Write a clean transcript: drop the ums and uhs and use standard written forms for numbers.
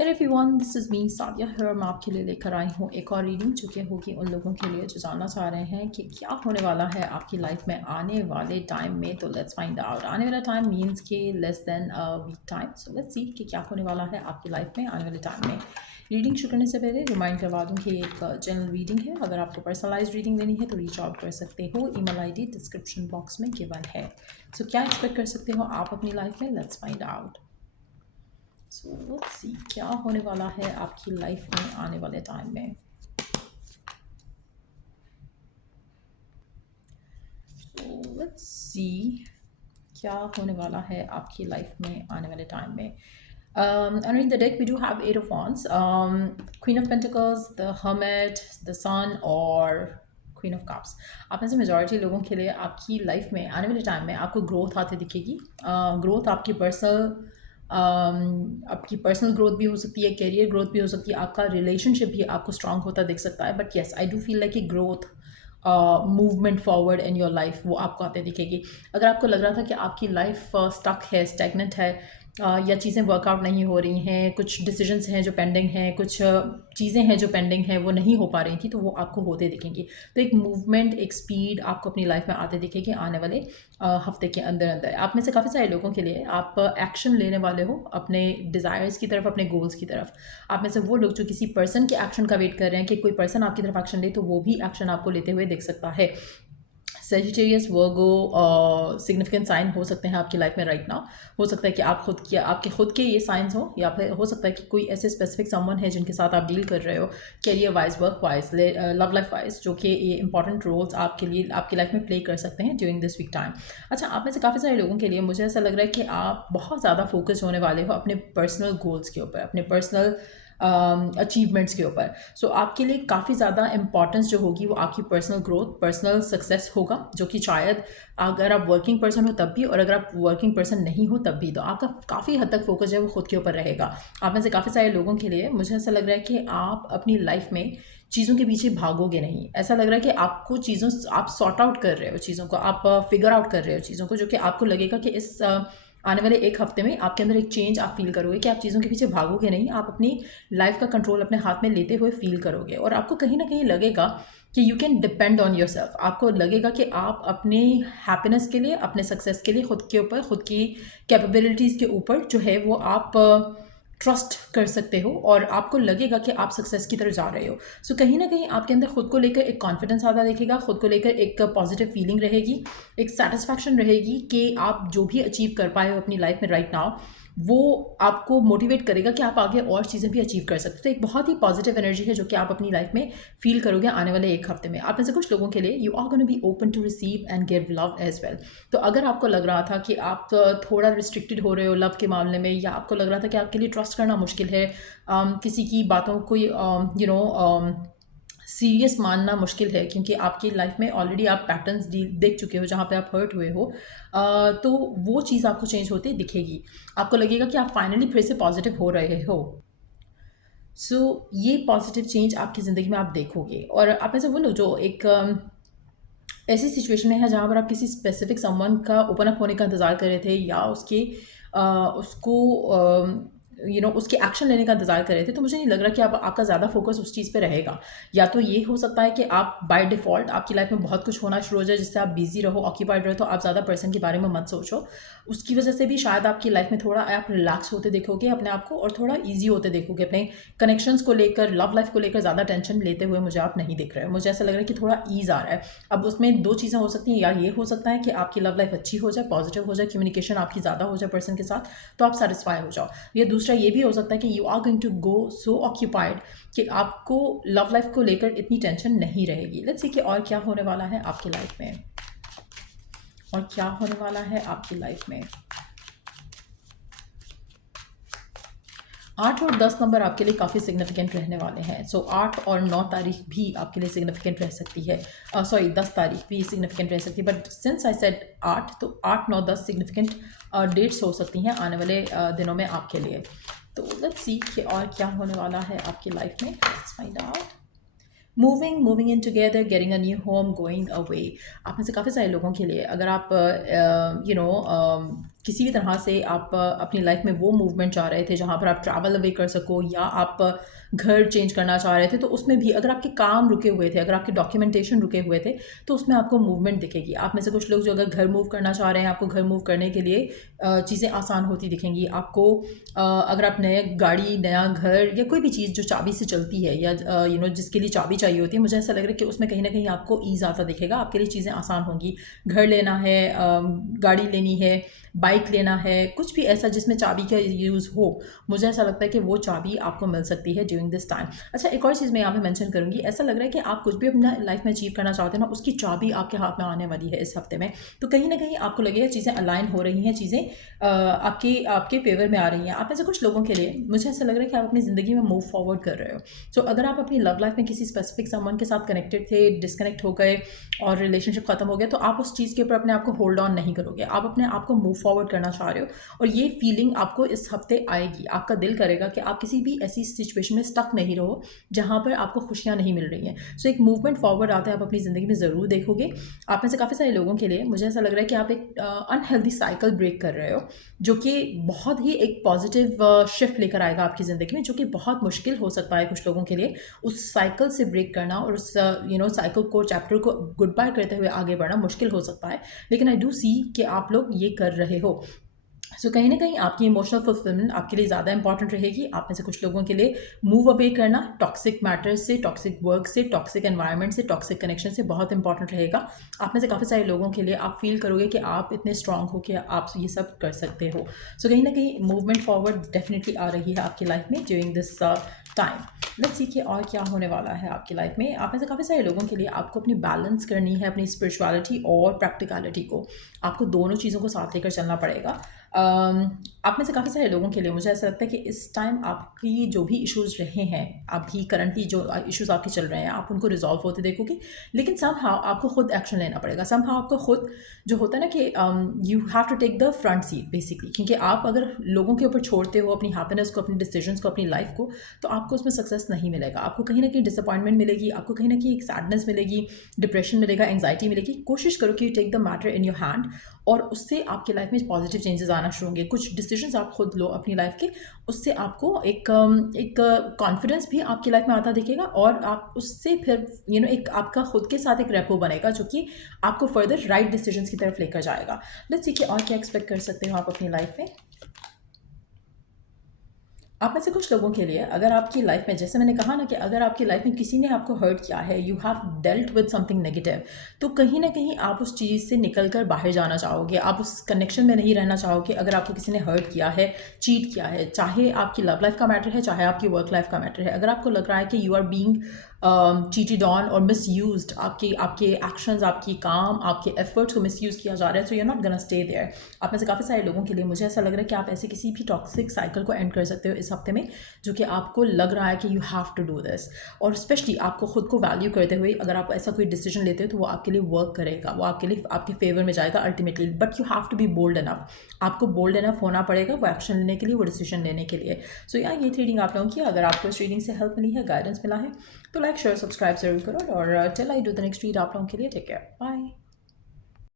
Hello everyone, this is me Sadia here. मैं आपके लिए लेकर आई हूँ एक और रीडिंग जो कि होगी उन लोगों के लिए जो जानना चाह रहे हैं कि क्या होने वाला है आपकी लाइफ में आने वाले टाइम में। तो लेट्स फाइंड आउट। आने वाला टाइम मीन्स कि less than a week time. So let's see कि क्या होने वाला है आपकी लाइफ में आने वाले टाइम में। रीडिंग शुरू करने से पहले रिमाइंड करवा दूँ कि एक जनरल रीडिंग है। अगर आपको पर्सनलाइज रीडिंग लेनी है तो रीच आउट कर सकते हो। ईमेल आईडी डिस्क्रिप्शन बॉक्स में गिवन है। सो क्या एक्सपेक्ट कर सकते हो आप अपनी लाइफ में, let's find out. So let's सी क्या होने वाला है आपकी लाइफ में आने वाले टाइम में। सो लेट्स सी क्या होने वाला है आपकी लाइफ में आने वाले टाइम में। Underneath the deck, we do have Eight of Wands, Queen of Pentacles, the Hermit, the Sun और Queen of Cups। आप में से मेजॉरिटी लोगों के लिए आपकी लाइफ में आने वाले टाइम में आपको ग्रोथ आते दिखेगी। ग्रोथ आपकी पर्सनल ग्रोथ भी हो सकती है, करियर ग्रोथ भी हो सकती है, आपका रिलेशनशिप भी आपको स्ट्रांग होता दिख सकता है। But yes, I do feel like कि growth, movement forward in your life वो आपको आते दिखेगी। अगर आपको लग रहा था कि आपकी लाइफ स्टक है, स्टैग्नेंट है, या चीज़ें वर्कआउट नहीं हो रही हैं, कुछ डिसीजंस हैं जो पेंडिंग हैं, कुछ चीज़ें हैं जो पेंडिंग हैं, वो नहीं हो पा रही थी, तो वो आपको होते दिखेंगी। तो एक मूवमेंट, एक स्पीड आपको अपनी लाइफ में आते दिखेगी आने वाले हफ्ते के अंदर अंदर। आप में से काफ़ी सारे लोगों के लिए आप एक्शन लेने वाले हो अपने डिज़ायर्स की तरफ, अपने गोल्स की तरफ। आप में से वो लोग जो किसी पर्सन के एक्शन का वेट कर रहे हैं कि कोई पर्सन आपकी तरफ एक्शन ले, तो वो भी एक्शन आपको लेते हुए दिख सकता है। सेजिटेरियस, वर्गो सिग्निफिकेंट साइन हो सकते हैं आपकी लाइफ में राइट नाउ। हो सकता है कि आपके खुद के ये साइंस हो, या फिर हो सकता है कि कोई ऐसे स्पेसिफिक समवन है जिनके साथ आप डील कर रहे हो, career wise, work wise, love life wise, जो कि ये इंपॉर्टेंट रोल्स आपके लिए आपकी लाइफ में प्ले कर सकते हैं ड्यूरिंग दिस वीक टाइम। अच्छा, आप में से काफ़ी सारे लोगों के लिए मुझे ऐसा लग रहा है कि आप बहुत ज़्यादा फोकस होने वाले हो अपने पर्सनल गोल्स के ऊपर, अपने पर्सनल अचीवमेंट्स के ऊपर। सो आपके लिए काफ़ी ज़्यादा इंपॉर्टेंस जो होगी वो आपकी पर्सनल ग्रोथ, पर्सनल सक्सेस होगा, जो कि शायद अगर आप वर्किंग पर्सन हो तब भी, और अगर आप वर्किंग पर्सन नहीं हो तब भी, तो आपका काफ़ी हद तक फोकस जो है वो खुद के ऊपर रहेगा। आप में से काफ़ी सारे लोगों के लिए मुझे ऐसा लग रहा है कि आप अपनी लाइफ में चीज़ों के पीछे भागोगे नहीं। ऐसा लग रहा है कि आपको चीज़ों आप सॉर्ट आउट कर रहे हो, चीज़ों को आप फिगर आउट कर रहे हो चीज़ों को, जो कि आपको लगेगा कि इस आने वाले एक हफ्ते में आपके अंदर एक चेंज आप फील करोगे कि आप चीज़ों के पीछे भागोगे नहीं, आप अपनी लाइफ का कंट्रोल अपने हाथ में लेते हुए फील करोगे। और आपको कहीं ना कहीं लगेगा कि you can depend on your self. आपको लगेगा कि आप अपने हैप्पीनेस के लिए, अपने सक्सेस के लिए खुद के ऊपर, खुद की कैपेबिलिटीज़ के ऊपर जो है वो आप ट्रस्ट कर सकते हो, और आपको लगेगा कि आप सक्सेस की तरफ जा रहे हो। सो कहीं ना कहीं आपके अंदर खुद को लेकर एक कॉन्फिडेंस आता दिखेगा, खुद को लेकर एक पॉजिटिव फीलिंग रहेगी, एक सेटिस्फैक्शन रहेगी कि आप जो भी अचीव कर पाए हो अपनी लाइफ में राइट नाउ, वो आपको मोटिवेट करेगा कि आप आगे और चीज़ें भी अचीव कर सकते हो। तो एक बहुत ही पॉजिटिव एनर्जी है जो कि आप अपनी लाइफ में फील करोगे आने वाले एक हफ्ते में। आप में से कुछ लोगों के लिए you are gonna be open to receive and give love as well. तो अगर आपको लग रहा था कि आप थोड़ा रिस्ट्रिक्टेड हो रहे हो लव के मामले में, या आपको लग रहा था कि आपके लिए ट्रस्ट करना मुश्किल है, किसी की बातों को सीरियस मानना मुश्किल है, क्योंकि आपकी लाइफ में ऑलरेडी आप पैटर्न्स देख चुके हो जहाँ पे आप हर्ट हुए हो, तो वो चीज़ आपको चेंज होती दिखेगी। आपको लगेगा कि आप फाइनली फिर से पॉजिटिव हो रहे हो। सो ये पॉजिटिव चेंज आपकी ज़िंदगी में आप देखोगे। और आप ऐसे बोलो जो एक ऐसी सिचुएशन में है जहाँ पर आप किसी स्पेसिफिक समवन का ओपन अप होने का इंतज़ार कर रहे थे, या उसको उसके एक्शन लेने का इंतज़ार कर रहे थे, तो मुझे नहीं लग रहा कि आपका ज़्यादा फोकस उस चीज़ पे रहेगा। या तो ये हो सकता है कि आप बाय डिफ़ॉल्ट आपकी लाइफ में बहुत कुछ होना शुरू हो जाए जिससे आप बिज़ी रहो, ऑक्यूपाइड रहो, तो आप ज़्यादा पर्सन के बारे में मत सोचो। उसकी वजह से भी शायद आपकी लाइफ में थोड़ा आप रिलैक्स होते देखोगे अपने आप को, और थोड़ा ईजी होते देखोगे अपने कनेक्शंस को लेकर, लव लाइफ को लेकर ज़्यादा टेंशन लेते हुए मुझे आप नहीं दिख रहे हो। मुझे ऐसा लग रहा है कि थोड़ा ईज़ आ रहा है। अब उसमें दो चीज़ें हो सकती हैं, या ये हो सकता है कि आपकी लव लाइफ अच्छी हो जाए, पॉजिटिव हो जाए, कम्युनिकेशन आपकी ज़्यादा हो जाए पर्सन के साथ, तो आप सेटिस्फाई हो जाओ। या दूसरा ये भी हो सकता है कि you are going to go so occupied कि आपको लव लाइफ को लेकर इतनी टेंशन नहीं रहेगी। लेट्स सी कि और क्या होने वाला है आपकी लाइफ में, और क्या होने वाला है आपकी लाइफ में। 8 और 10 नंबर आपके लिए काफ़ी सिग्निफिकेंट रहने वाले हैं। सो 8 और 9 तारीख भी आपके लिए सिग्निफिकेंट रह सकती है। सॉरी, 10 तारीख भी सिग्निफिकेंट रह सकती है, बट सिंस आई सेड 8, तो 8, 9, 10 सिग्निफिकेंट डेट्स हो सकती हैं आने वाले दिनों में आपके लिए। तो लेट्स सी कि और क्या होने वाला है आपकी लाइफ में। Let's find out. Moving in together, getting a new home, going away. आप में से काफ़ी सारे लोगों के लिए, अगर आप किसी भी तरह से आप अपनी लाइफ में वो मूवमेंट चाह रहे थे जहाँ पर आप ट्रैवल अवे कर सको, या आप घर चेंज करना चाह रहे थे, तो उसमें भी अगर आपके काम रुके हुए थे, अगर आपके डॉक्यूमेंटेशन रुके हुए थे, तो उसमें आपको मूवमेंट दिखेगी। आप में से कुछ लोग जो अगर घर मूव करना चाह रहे हैं, आपको घर मूव करने के लिए चीज़ें आसान होती दिखेंगी आपको। अगर आप नए गाड़ी, नया घर या कोई भी चीज़ जो चाबी से चलती है, या जिसके लिए चाबी चाहिए होती है, मुझे ऐसा लग रहा है कि उसमें कहीं ना कहीं आपको ईज़ आता दिखेगा, आपके लिए चीज़ें आसान होंगी। घर लेना है, गाड़ी लेनी है, बाइक लेना है, कुछ भी ऐसा जिसमें चाबी का यूज़ हो, मुझे ऐसा लगता है कि वो चाबी आपको मिल सकती है ड्यूरिंग दिस टाइम। अच्छा, एक और चीज़ मैं यहाँ पे मेंशन करूँगी, ऐसा लग रहा है कि आप कुछ भी अपना लाइफ में अचीव करना चाहते हैं ना, उसकी चाबी आपके हाथ में आने वाली है इस हफ्ते में। तो कहीं ना कहीं आपको लगेगा चीज़ें अलाइन हो रही हैं, चीज़ें आपके आपके फेवर में आ रही हैं। आप में से कुछ लोगों के लिए मुझे ऐसा लग रहा है कि आप अपनी ज़िंदगी में मूव फॉरवर्ड कर रहे हो। सो अगर आप अपनी लव लाइफ में किसी स्पेसिफिक समवन के साथ कनेक्टेड थे, डिस्कनेक्ट हो गए और रिलेशनशिप खत्म हो गया, तो आप उस चीज़ के ऊपर अपने आप को होल्ड ऑन नहीं करोगे, आप अपने आप को मूव फॉरवर्ड करना चाह रहे हो। और ये फीलिंग आपको इस हफ्ते आएगी, आपका दिल करेगा कि आप किसी भी ऐसी सिचुएशन में स्टक नहीं रहो जहाँ पर आपको खुशियाँ नहीं मिल रही हैं। सो एक मूवमेंट फॉरवर्ड आता है, आप अपनी ज़िंदगी में ज़रूर देखोगे। आप में से काफ़ी सारे लोगों के लिए मुझे ऐसा लग रहा है कि आप एक अनहेल्दी साइकिल ब्रेक कर रहे हो, जो कि बहुत ही एक पॉजिटिव शिफ्ट लेकर आएगा आपकी ज़िंदगी में, जो कि बहुत मुश्किल हो सकता है कुछ लोगों के लिए उस साइकिल से ब्रेक करना, और उस साइकिल को, चैप्टर को गुड बाय करते हुए आगे बढ़ना मुश्किल हो सकता है। लेकिन आई डू सी कि आप लोग ये कर रहे हो। सो कहीं ना कहीं आपकी इमोशनल फुलफिलमेंट आपके लिए ज़्यादा इंपॉर्टेंट रहेगी। आप में से कुछ लोगों के लिए मूव अवे करना टॉक्सिक मैटर्स से, टॉक्सिक वर्क से, टॉक्सिक एनवायरनमेंट से, टॉक्सिक कनेक्शन से बहुत इंपॉर्टेंट रहेगा। आप में से काफ़ी सारे लोगों के लिए आप फील करोगे कि आप इतने स्ट्रांग हो कि आप ये सब कर सकते हो। सो कहीं ना कहीं मूवमेंट फॉरवर्ड डेफिनेटली आ रही है आपकी लाइफ में during this time. Let's see कि और क्या होने वाला है आपकी लाइफ में। आप में से काफ़ी सारे लोगों के लिए आपको अपनी बैलेंस करनी है, अपनी स्पिरिचुअलिटी और प्रैक्टिकलिटी को, आपको दोनों चीज़ों को साथ लेकर चलना पड़ेगा। आप में से काफ़ी सारे लोगों के लिए मुझे ऐसा लगता है कि इस टाइम आपकी जो भी इश्यूज़ रहे हैं, अभी करंटली जो इश्यूज़ आपके चल रहे हैं, आप उनको रिजॉल्व होते देखोगे। लेकिन समहाउ आपको खुद एक्शन लेना पड़ेगा। समहाउ आपको खुद, जो होता है ना कि you have to take the front seat basically, क्योंकि आप अगर लोगों के ऊपर छोड़ते हो अपनी हैप्पीनेस को, अपनी डिसीजंस को, अपनी लाइफ को, तो आपको उसमें सक्सेस नहीं मिलेगा। आपको कहीं ना कहीं डिसअपॉइंटमेंट मिलेगी, आपको कहीं ना कहीं एक सैडनेस मिलेगी, डिप्रेशन मिलेगा, एंग्जाइटी मिलेगी। कोशिश करो कि you take the matter in your hand, और उससे आपकी लाइफ में पॉजिटिव चेंजेस आना शुरू होंगे। कुछ डिसीजंस आप खुद लो अपनी लाइफ के, उससे आपको एक कॉन्फिडेंस भी आपकी लाइफ में आता दिखेगा, और आप उससे फिर एक आपका खुद के साथ एक रेपो बनेगा, जो कि आपको फर्दर राइट डिसीजंस की तरफ लेकर जाएगा। लेट्स सी कि और क्या एक्सपेक्ट कर सकते हो आप अपनी लाइफ में। आप में से कुछ लोगों के लिए, अगर आपकी लाइफ में, जैसे मैंने कहा ना कि अगर आपकी लाइफ में किसी ने आपको हर्ट किया है, you have dealt with something negative, तो कहीं ना कहीं आप उस चीज़ से निकल कर बाहर जाना चाहोगे, आप उस कनेक्शन में नहीं रहना चाहोगे। अगर आपको किसी ने हर्ट किया है, चीट किया है, चाहे आपकी लव लाइफ का मैटर है, चाहे आपकी वर्क लाइफ का मैटर है, अगर आपको लग रहा है कि you are being cheated on और मिसयूज्ड, आपके एक्शंस, आपकी काम, आपके एफर्ट्स को मिसयूज किया जा रहा है, so you are not gonna stay there. आप में से काफ़ी सारे लोगों के लिए मुझे ऐसा लग रहा है कि आप ऐसे किसी भी टॉक्सिक साइकिल को एंड कर सकते हो इस हफ्ते में, जो कि आपको लग रहा है कि you have to do this. और स्पेशली आपको खुद को वैल्यू करते हुए अगर आप ऐसा कोई डिसीजन लेते हो, तो वो आपके लिए वर्क करेगा, वो आपके लिए आपके फेवर में जाएगा ultimately. But you have to be bold enough, आपको बोल्ड इनफ होना पड़ेगा वो एक्शन लेने के लिए, वो डिसीजन लेने के लिए। सो यार, ये थी रीडिंग आप लोगों की। अगर आपको इस रीडिंग से हेल्प मिली है, गाइडेंस मिला है, तो लाइक शेयर सब्सक्राइब जरूर करो। और till I do the next read आप लोगों के लिए, टेक केयर, बाय।